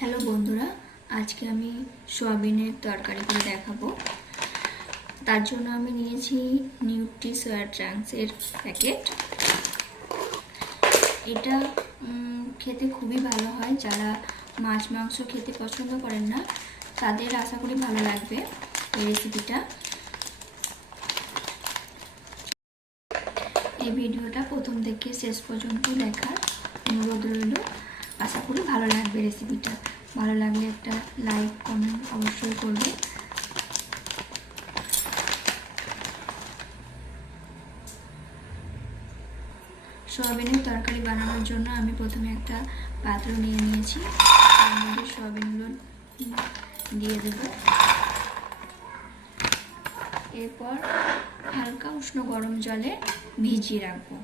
Hello বন্ধুরা, আজকে আমি সোয়াবিনের তরকারি করে দেখাবো। তার জন্য আমি নিয়েছি নিউট্রি সোয়া ট্রাঙ্কসের প্যাকেট। এটা খেতে খুবই ভালো হয়। যারা মাছ মাংস খেতে পছন্দ করেন না তাদের আশা করি ভালো লাগবে এই রেসিপিটা। এই ভিডিওটা প্রথম থেকে শেষ পর্যন্ত দেখার অনুরোধ রইল। আশা করি ভালো লাগবে রেসিপিটা। ভালো লাগলে একটা লাইক কমেন্ট অবশ্যই করবে। সোয়াবিনের তরকারি বানানোর জন্য আমি প্রথমে একটা পাত্র নিয়ে নিয়েছি। তার মধ্যে সোয়াবিনগুলো দিয়ে দেব। এরপর হালকা উষ্ণ গরম জলে ভিজিয়ে রাখবো।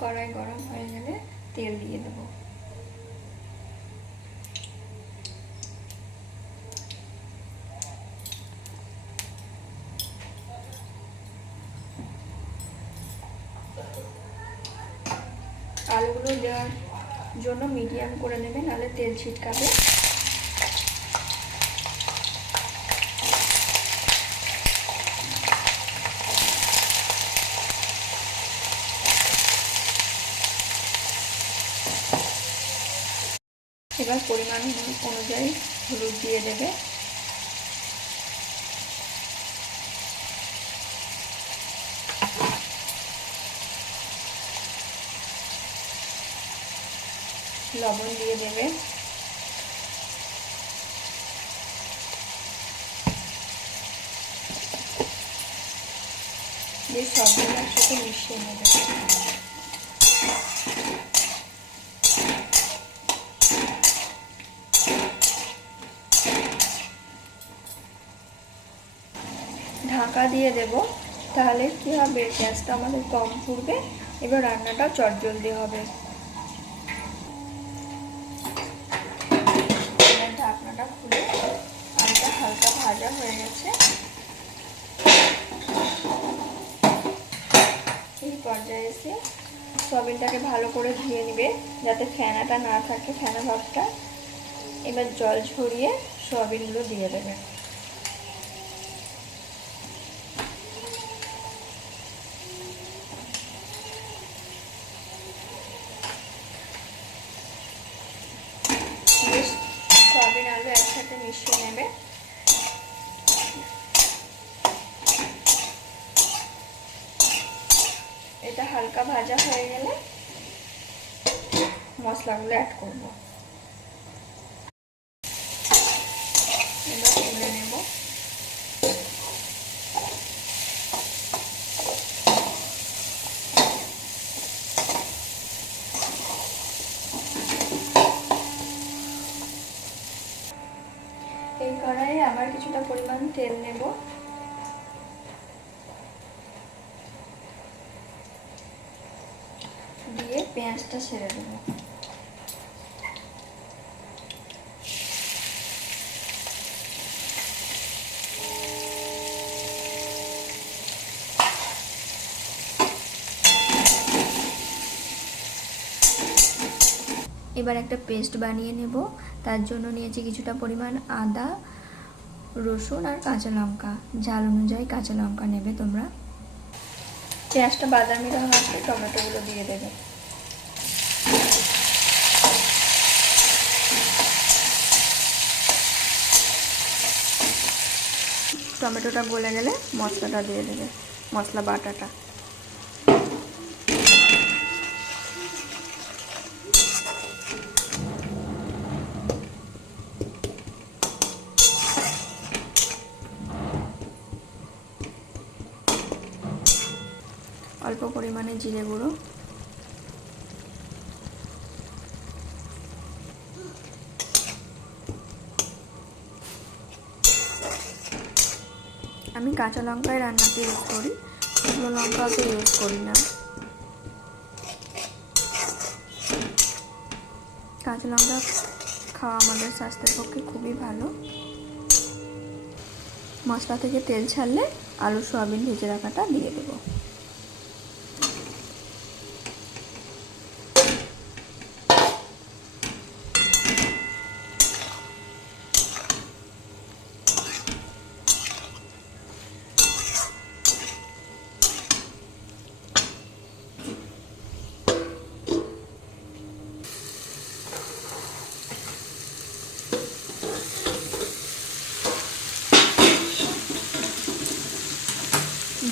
কড়াই গরম হয়ে গেলে তেল দিয়ে দেব। আলুগুলো দেওয়ার জন্য মিডিয়াম করে নেবে, নাহলে তেল ছিটকাবে। এবার পরিমাণ অনুযায়ী হলুদ দিয়ে দেবে। লবণ দিয়ে দেবে। দিয়ে সবগুলো একসাথে মিশিয়ে নেবে। ঢাকা দিয়ে দেব, তাহলে কি হবে, গ্যাসটা আমাদের কম পুড়বে। এবার রান্নাটা চটজলদি হবে। ঢাকনাটা খুলে আলুটা হালকা ভাজা হয়ে গেছে। এই পর্যায়ে এসে সয়াবিনটাকে ভালো করে ধুয়ে নেবে, যাতে ফেনাটা না থাকে, ফেনা ভাবটা। এবার জল ঝরিয়ে সয়াবিনগুলো দিয়ে দেবে। সয়াবিন আলু একসাথে মিশিয়ে নেবে। এটা হালকা ভাজা হয়ে গেলে মশলাগুলো অ্যাড করব। এবার তুলে নেব। এই কড়াইয়ে আবার কিছুটা পরিমাণ তেল নেব। দিয়ে পেঁয়াজটা ছেড়ে দেব। এবার একটা পেস্ট বানিয়ে নেব। তার জন্য নিয়েছি কিছুটা পরিমাণ আদা, রসুন আর কাঁচা লঙ্কা। ঝাল অনুযায়ী কাঁচা লঙ্কা নেবে তোমরা। পেঁয়াজটা বাদামি রঙ আসলে টমেটোগুলো দিয়ে দেবে। টমেটোটা গলে গেলে মশলাটা দিয়ে দেবে, মশলা বাটাটা। অল্প পরিমাণে জিরে গুঁড়ো, আমি কাঁচা লঙ্কায় রান্নাতে ইউজ করি, শুকনো লঙ্কা তো ইউজ করি না। কাঁচা লঙ্কা খাওয়া আমাদের স্বাস্থ্যের পক্ষে খুবই ভালো। মশলা থেকে তেল ছাড়লে আলু সয়াবিন ভেজে রাখাটা দিয়ে দেবো।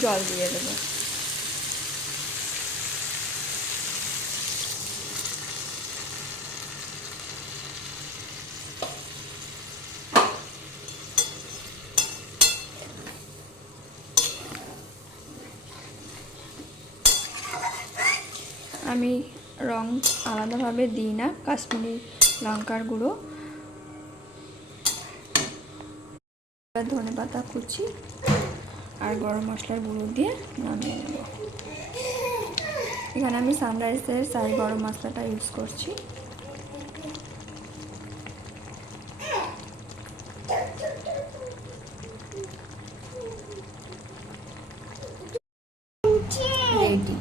জল দিয়ে দেবো। আমি রং আলাদাভাবে দিই না, কাশ্মীরি লঙ্কার গুঁড়ো, ধনেপাতা কুচি আর গরম মশলার গুঁড়ো দিয়ে নামিয়ে নেব। এখানে আমি সানরাইজের সাই গরম মশলাটা ইউজ করছি। রেডি।